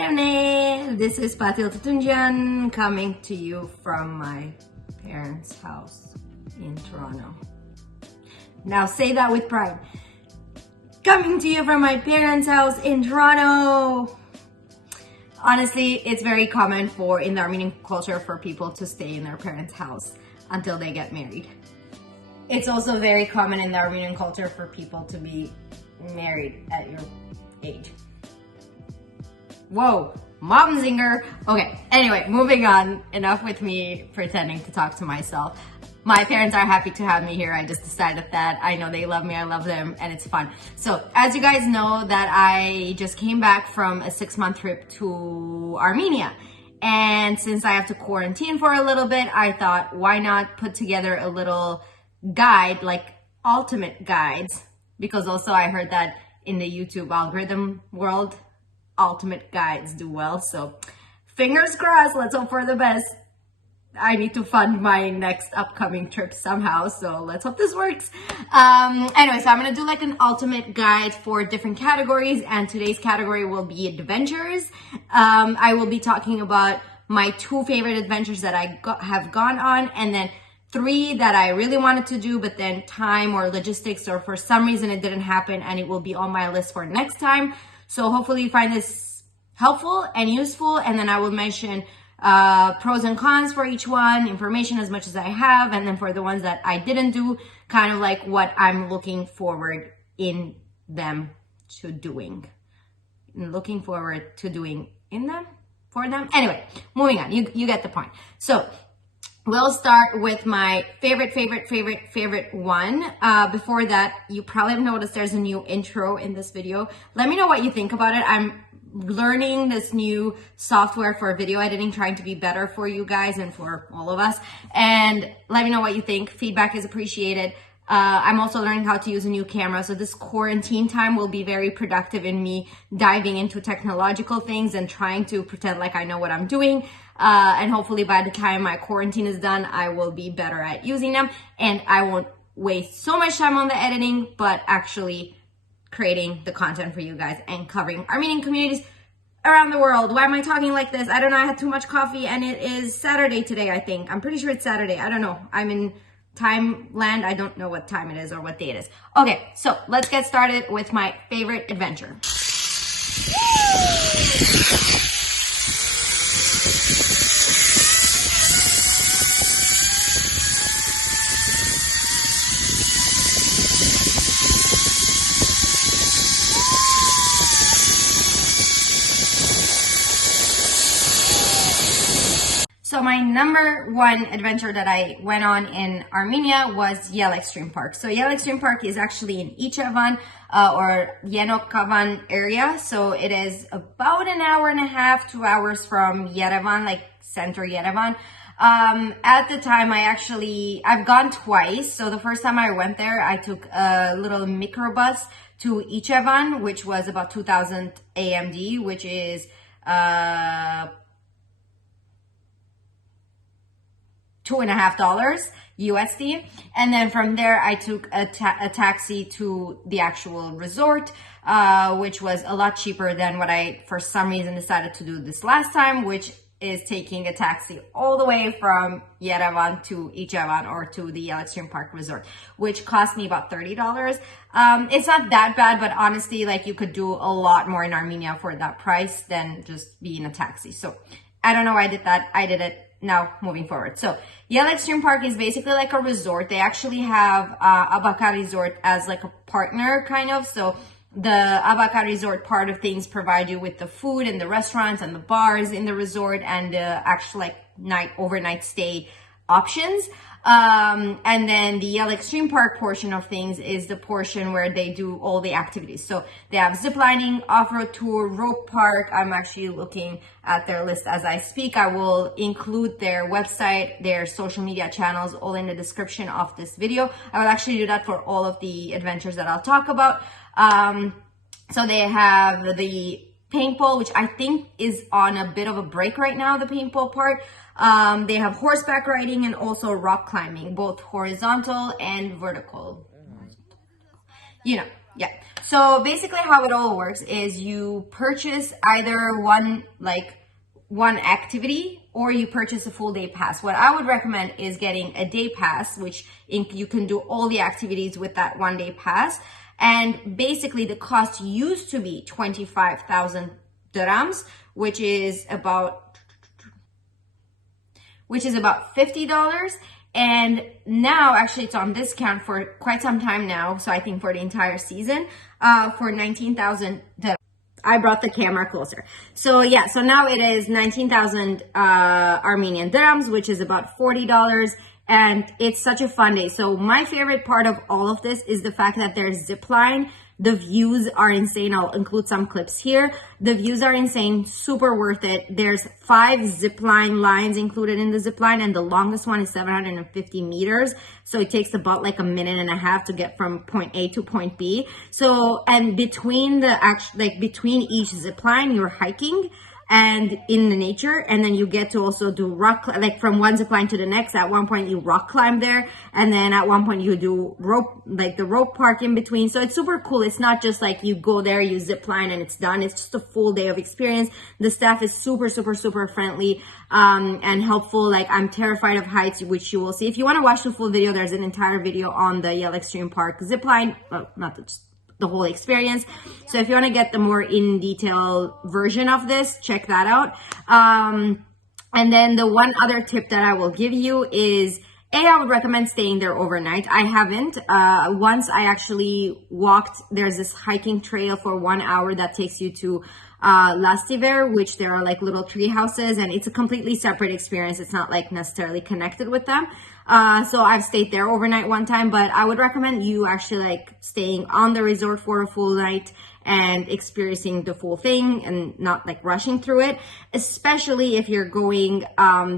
Armenia. This is Patil Tutunjan coming to you from my parents' house in Toronto. Now say that with pride. Coming to you from my parents' house in Toronto. Honestly, it's very common in the Armenian culture for people to stay in their parents' house until they get married. It's also very common in the Armenian culture for people to be married at your age. Whoa, mom zinger. Okay, anyway, moving on. Enough with me pretending to talk to myself. My parents are happy to have me here. I just decided that. I know they love me, I love them, and it's fun. So, as you guys know, that I just came back from a 6-month trip to Armenia. And since I have to quarantine for a little bit, I thought, why not put together a little guide, like ultimate guides, because also I heard that in the YouTube algorithm world, ultimate guides do well. So fingers crossed, let's hope for the best. I need to fund my next upcoming trip somehow, so let's hope this works. Anyway, so I'm gonna do like an ultimate guide for different categories, and today's category will be adventures. I will be talking about my 2 favorite adventures that I have gone on, and then 3 that I really wanted to do, but then time or logistics or for some reason it didn't happen, and it will be on my list for next time. So hopefully you find this helpful and useful, and then I will mention pros and cons for each one, information as much as I have, and then for the ones that I didn't do, kind of like what I'm looking forward in them to doing. Looking forward to doing in them, for them. Anyway, moving on, you get the point. So we'll start with my favorite one. Before that, you probably have noticed there's a new intro in this video. Let me know what you think about it. I'm learning this new software for video editing, trying to be better for you guys and for all of us. And let me know what you think. Feedback is appreciated. I'm also learning how to use a new camera. So this quarantine time will be very productive in me diving into technological things and trying to pretend like I know what I'm doing. And hopefully by the time my quarantine is done, I will be better at using them, and I won't waste so much time on the editing, but actually creating the content for you guys and covering Armenian communities around the world. Why am I talking like this? I don't know. I had too much coffee, and it is Saturday today, I think. I'm pretty sure it's Saturday. I don't know. I'm in time land. I don't know what time it is or what day it is. Okay, so let's get started with my favorite adventure. So my number 1 adventure that I went on in Armenia was Yell Extreme Park. So Yell Extreme Park is actually in Ichevan or Yenokavan area. So it is about an hour and a half, 2 hours from Yerevan, like center Yerevan. At the time, I've gone twice. So the first time I went there, I took a little microbus to Ichevan, which was about 2,000 AMD, which is $2.50 USD. And then from there, I took a taxi to the actual resort, which was a lot cheaper than what I, for some reason, decided to do this last time, which is taking a taxi all the way from Yerevan to Ichevan or to the Yell Extreme Park Resort, which cost me about $30. It's not that bad, but honestly, like you could do a lot more in Armenia for that price than just be in a taxi. So I don't know why I did that. I did it. Now, moving forward. So, Yell Extreme Park is basically like a resort. They actually have Uppbeat Resort as like a partner, kind of. So, the Uppbeat Resort part of things provide you with the food and the restaurants and the bars in the resort and the actual like overnight stay options. And then the Yell Extreme Park portion of things is the portion where they do all the activities. So they have ziplining, off-road tour, rope park. I'm actually looking at their list as I speak. I will include their website, their social media channels, all in the description of this video. I will actually do that for all of the adventures that I'll talk about. So they have the paintball, which I think is on a bit of a break right now, the paintball part. They have horseback riding and also rock climbing, both horizontal and vertical. You know, Yeah. So basically how it all works is you purchase either one activity or you purchase a full day pass. What I would recommend is getting a day pass, which you can do all the activities with that 1 day pass. And basically the cost used to be 25,000 dirhams, which is about $50. And now actually it's on discount for quite some time now. So I think for the entire season, for 19,000 dirhams. I brought the camera closer. So yeah, so now it is 19,000 Armenian dirhams, which is about $40. And it's such a fun day. So my favorite part of all of this is the fact that there's Zipline. The views are insane. I'll include some clips here. The views are insane, super worth it. There's 5 Zipline lines included in the Zipline, and the longest one is 750 meters. So it takes about like a minute and a half to get from point A to point B. So, and between between each Zipline, you're hiking and in the nature, and then you get to also do rock, like from one zip line to the next. At one point you rock climb there, and then at one point you do rope, like the rope park in between. So it's super cool. It's not just like you go there, you zip line and it's done. It's just a full day of experience. The staff is super friendly and helpful. Like, I'm terrified of heights, which you will see. If you want to watch the full video, there's an entire video on the Yell Extreme Park zip line. Well, not the whole experience. So if you want to get the more in detail version of this, check that out. And then the one other tip that I will give you is, I would recommend staying there overnight. I haven't. Once I actually walked, there's this hiking trail for 1 hour that takes you to Lastiver, which there are like little tree houses, and it's a completely separate experience. It's not like necessarily connected with them. So I've stayed there overnight one time, but I would recommend you actually like staying on the resort for a full night and experiencing the full thing and not like rushing through it, especially if you're going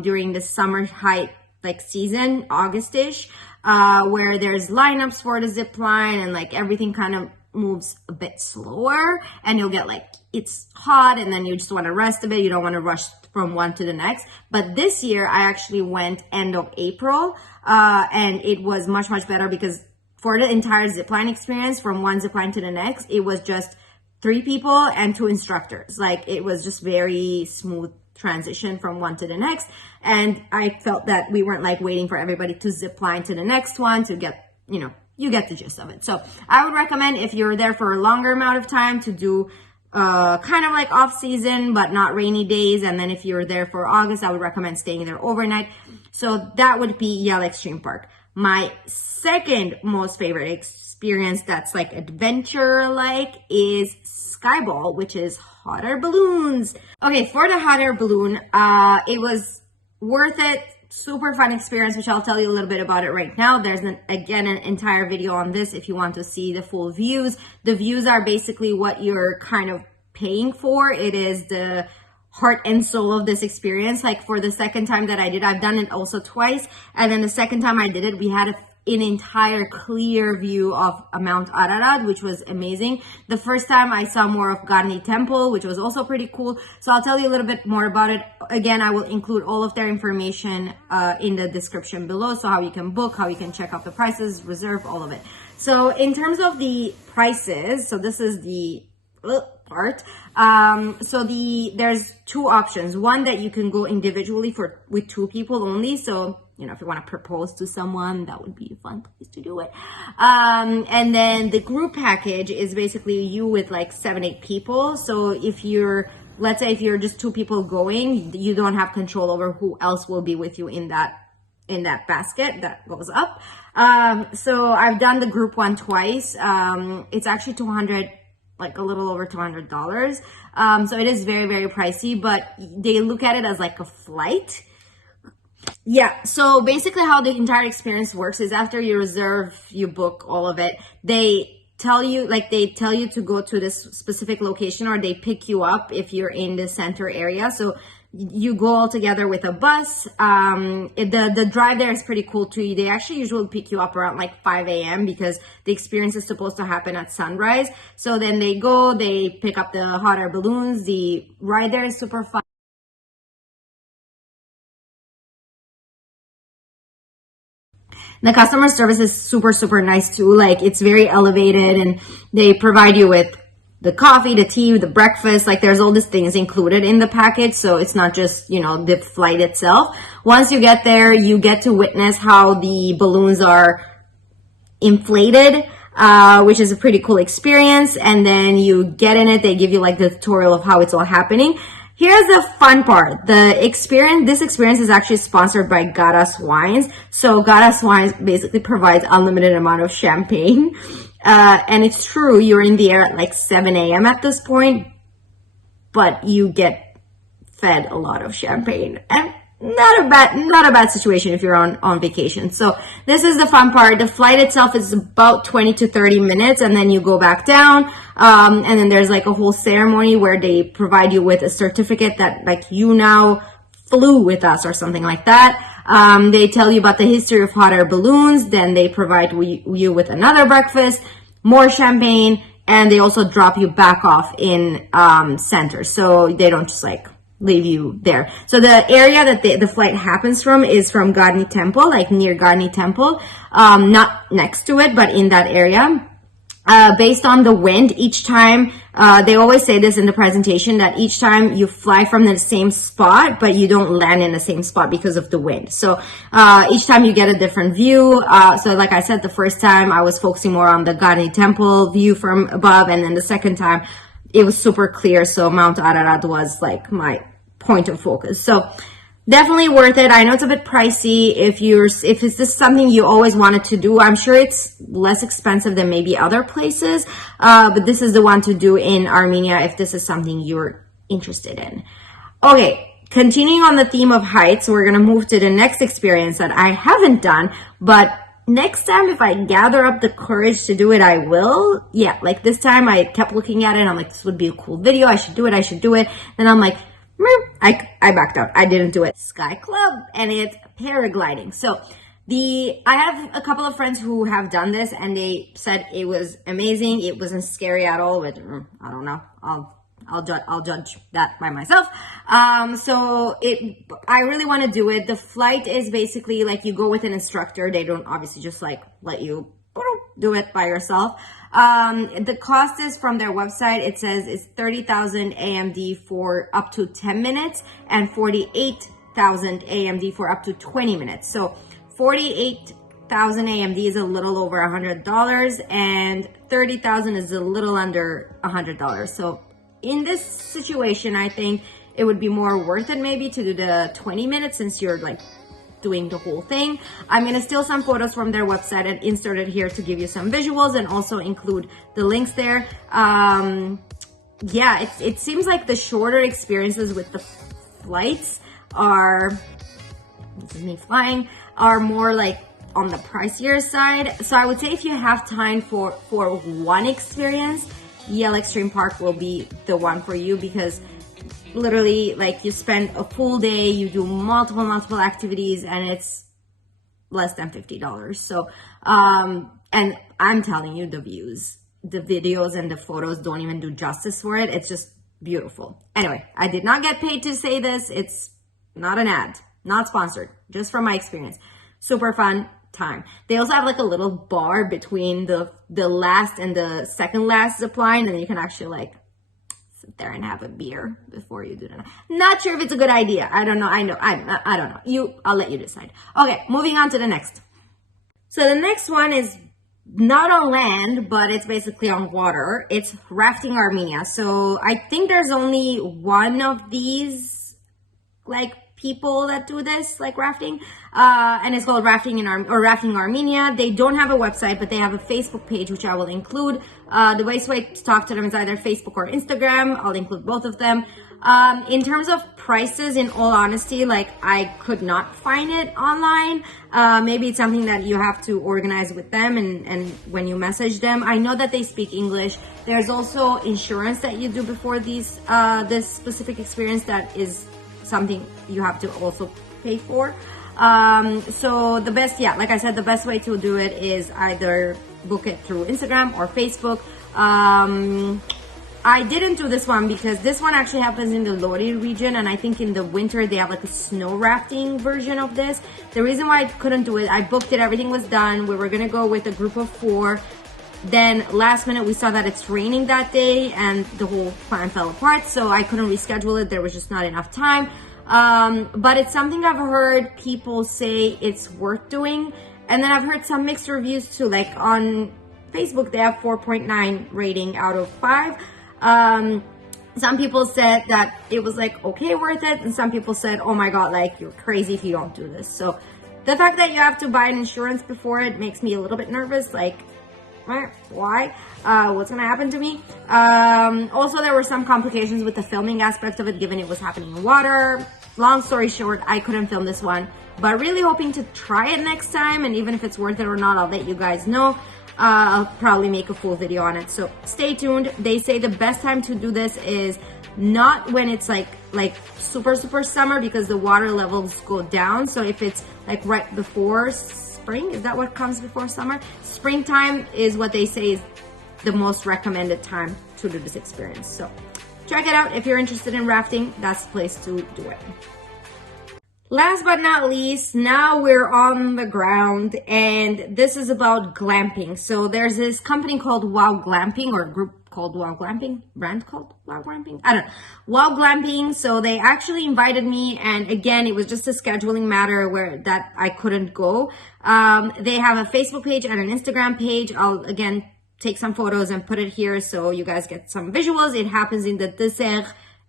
during the summer hike like season, August-ish, where there's lineups for the zip line and like everything kind of moves a bit slower, and you'll get like, it's hot and then you just want to rest a bit. You don't want to rush from one to the next. But this year I actually went end of April, and it was much better, because for the entire zipline experience from one zipline to the next, it was just 3 people and 2 instructors. Like, it was just very smooth transition from one to the next. And I felt that we weren't like waiting for everybody to zip line to the next one to get, you get the gist of it. So I would recommend, if you're there for a longer amount of time, to do kind of like off season, but not rainy days. And then if you're there for August, I would recommend staying there overnight. So that would be Yell Extreme Park. My second most favorite experience that's like adventure-like is SkyBall, which is hot air balloons. Okay, for the hot air balloon, it was worth it. Super fun experience, which I'll tell you a little bit about it right now. There's again an entire video on this if you want to see the full views. The views are basically what you're kind of paying for. It is the heart and soul of this experience. Like, for the second time that I did, I've done it also twice, and then the second time I did it, we had an entire clear view of Mount Ararat, which was amazing. The first time I saw more of Garni Temple, which was also pretty cool. So I'll tell you a little bit more about it. Again, I will include all of their information in the description below. So how you can book, how you can check out the prices, reserve, all of it. So in terms of the prices, so this is the part. There's 2 options. One that you can go individually with 2 people only. So, if you want to propose to someone, that would be a fun place to do it. And then the group package is basically you with like 7-8 people. So let's say if you're just 2 people going, you don't have control over who else will be with you in that basket that goes up. So I've done the group one twice. It's actually like a little over $200. So it is very pricey, but they look at it as like a flight. Yeah, so basically how the entire experience works is, after you reserve, you book all of it, they tell you to go to this specific location, or they pick you up if you're in the center area. So you go all together with a bus. The drive there is pretty cool too. They actually usually pick you up around like 5 a.m. because the experience is supposed to happen at sunrise. So then they pick up the hot air balloons. The ride there is super fun. The customer service is super, super nice too. Like, it's very elevated, and they provide you with the coffee, the tea, the breakfast. Like, there's all these things included in the package. So it's not just, you know, the flight itself. Once you get there, you get to witness how the balloons are inflated, which is a pretty cool experience. And then you get in it, they give you like the tutorial of how it's all happening. Here's the fun part. This experience is actually sponsored by Garas Wines. So Garas Wines basically provides unlimited amount of champagne. And it's true, you're in the air at like 7 a.m. at this point, but you get fed a lot of champagne. And not a bad situation if you're on vacation. So this is the fun part. The flight itself is about 20 to 30 minutes, and then you go back down. And then there's like a whole ceremony where they provide you with a certificate that like you now flew with us or something like that. They tell you about the history of hot air balloons. Then they provide you with another breakfast, more champagne, and they also drop you back off in center. So they don't just like leave you there. So the area that the flight happens from is from Garni Temple, like near Garni Temple, not next to it, but in that area. Based on the wind, each time, they always say this in the presentation, that each time you fly from the same spot, but you don't land in the same spot because of the wind. So each time you get a different view. So like I said, the first time I was focusing more on the Garni Temple view from above, and then the second time it was super clear. So Mount Ararat was like my point of focus. So definitely worth it. I know it's a bit pricey. If it's just something you always wanted to do, I'm sure it's less expensive than maybe other places. But this is the one to do in Armenia if this is something you're interested in. Okay, continuing on the theme of heights, we're going to move to the next experience that I haven't done, but next time, if I gather up the courage to do it, I will. Yeah, like this time I kept looking at it and I'm like, this would be a cool video. I should do it. Then I'm like, I backed out. I didn't do it. Sky Club, and it's paragliding. So I have a couple of friends who have done this, and they said it was amazing. It wasn't scary at all, but I don't know. I'll judge that by myself. I really want to do it. The flight is basically like you go with an instructor. They don't obviously just like let you do it by yourself. The cost is from their website. It says it's 30,000 AMD for up to 10 minutes and 48,000 AMD for up to 20 minutes. So 48,000 AMD is a little over $100 and 30,000 is a little under $100. So in this situation, I think it would be more worth it maybe to do the 20 minutes since you're like doing the whole thing. I'm going to steal some photos from their website and insert it here to give you some visuals and also include the links there. Yeah, it seems like the shorter experiences with the flights are, this is me flying, are more like on the pricier side. So I would say if you have time for one experience, Yell Extreme Park will be the one for you, because literally like you spend a full day, you do multiple activities, and it's less than $50. So and I'm telling you, the views, the videos and the photos don't even do justice for it. It's just beautiful. Anyway, I did not get paid to say this. It's not an ad, not sponsored, just from my experience. Super fun time. They also have like a little bar between the last and the second last zipline, and you can actually like sit there and have a beer before you do that. Not sure if it's a good idea. I don't know. I don't know. I'll let you decide. Okay, moving on to the next. So the next one is not on land, but it's basically on water. It's Rafting Armenia. So I think there's only one of these like people that do this, like rafting, and it's called Rafting Armenia. They don't have a website, but they have a Facebook page, which I will include. The best way to talk to them is either Facebook or Instagram. I'll include both of them. In terms of prices, in all honesty, like I could not find it online. Maybe it's something that you have to organize with them, and when you message them. I know that they speak English. There's also insurance that you do before this specific experience that is something you have to also pay for. So the best, yeah, like I said, the best way to do it is either book it through Instagram or Facebook. I didn't do this one because this one actually happens in the Lori region, and I think in the winter they have like a snow rafting version of this. The reason why I couldn't do it, I booked it, everything was done. We were gonna go with a group of 4. Then last minute we saw that it's raining that day and the whole plan fell apart, so I couldn't reschedule it. There was just not enough time. But it's something I've heard people say it's worth doing. And then I've heard some mixed reviews too, like on Facebook they have 4.9 rating out of 5. Some people said that it was like okay, worth it, and some people said, oh my god, like you're crazy if you don't do this. So the fact that you have to buy an insurance before it makes me a little bit nervous, like why? What's gonna happen to me? Also, there were some complications with the filming aspect of it, given it was happening in water. Long story short, I couldn't film this one, but really hoping to try it next time, and even if it's worth it or not, I'll let you guys know. I'll probably make a full video on it, so stay tuned. They say the best time to do this is not when it's like super summer, because the water levels go down. So if it's like right before spring, is that what comes before summer? Springtime is what they say is the most recommended time to do this experience. So check it out if you're interested in rafting. That's the place to do it. Last but not least, now we're on the ground, and this is about glamping. So there's this company called Wow Glamping, or a group called Wow Glamping, brand called Wow Glamping, I don't know, Wow Glamping. So they actually invited me, and again, it was just a scheduling matter where that I couldn't go. They have a Facebook page and an Instagram page. I'll again take some photos and put it here so you guys get some visuals. It happens in the Dessert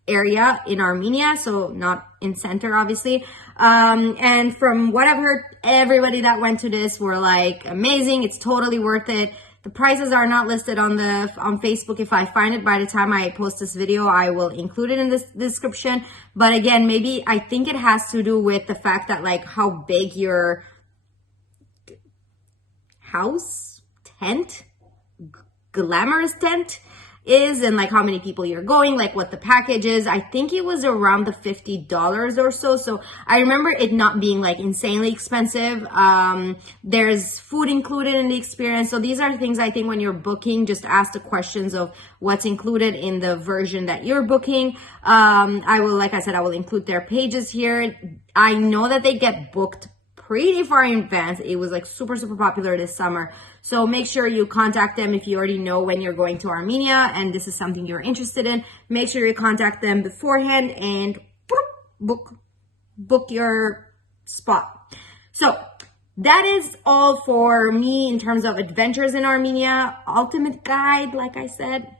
area in Armenia, so not in center, obviously. And from what I've heard, everybody that went to this were like amazing. It's totally worth it. The prices are not listed on Facebook. If I find it by the time I post this video, I will include it in this description. But again, maybe I think it has to do with the fact that like how big your house, tent, glamorous tent is, and like how many people you're going, like what the package is. I think it was around the $50 or so. So I remember it not being like insanely expensive. There's food included in the experience. So these are things I think when you're booking, just ask the questions of what's included in the version that you're booking. I will, like I said, I will include their pages here. I know that they get booked pretty far in advance. It was like super popular this summer. So make sure you contact them if you already know when you're going to Armenia and this is something you're interested in. Make sure you contact them beforehand and book your spot. So that is all for me in terms of adventures in Armenia. Ultimate guide, like I said.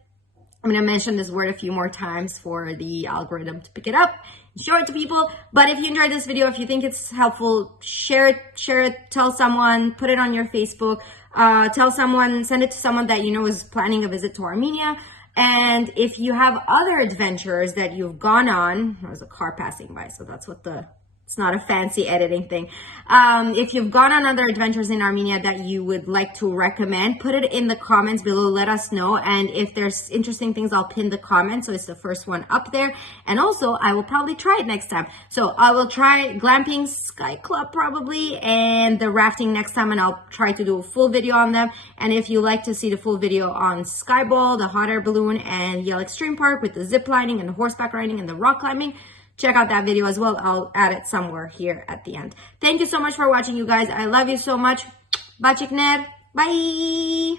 I'm going to mention this word a few more times for the algorithm to pick it up and show it to people. But if you enjoyed this video, if you think it's helpful, share it, tell someone, put it on your Facebook, tell someone, send it to someone that you know is planning a visit to Armenia. And if you have other adventures that you've gone on, there's a car passing by, so that's what it's not a fancy editing thing. If you've gone on other adventures in Armenia that you would like to recommend, put it in the comments below, let us know. And if there's interesting things, I'll pin the comment so it's the first one up there. And also, I will probably try it next time. So I will try glamping, Sky Club probably, and the rafting next time, and I'll try to do a full video on them. And if you like to see the full video on SkyBall, the hot air balloon, and Yale Extreme Park with the ziplining and the horseback riding and the rock climbing, check out that video as well. I'll add it somewhere here at the end. Thank you so much for watching, you guys. I love you so much. Bye.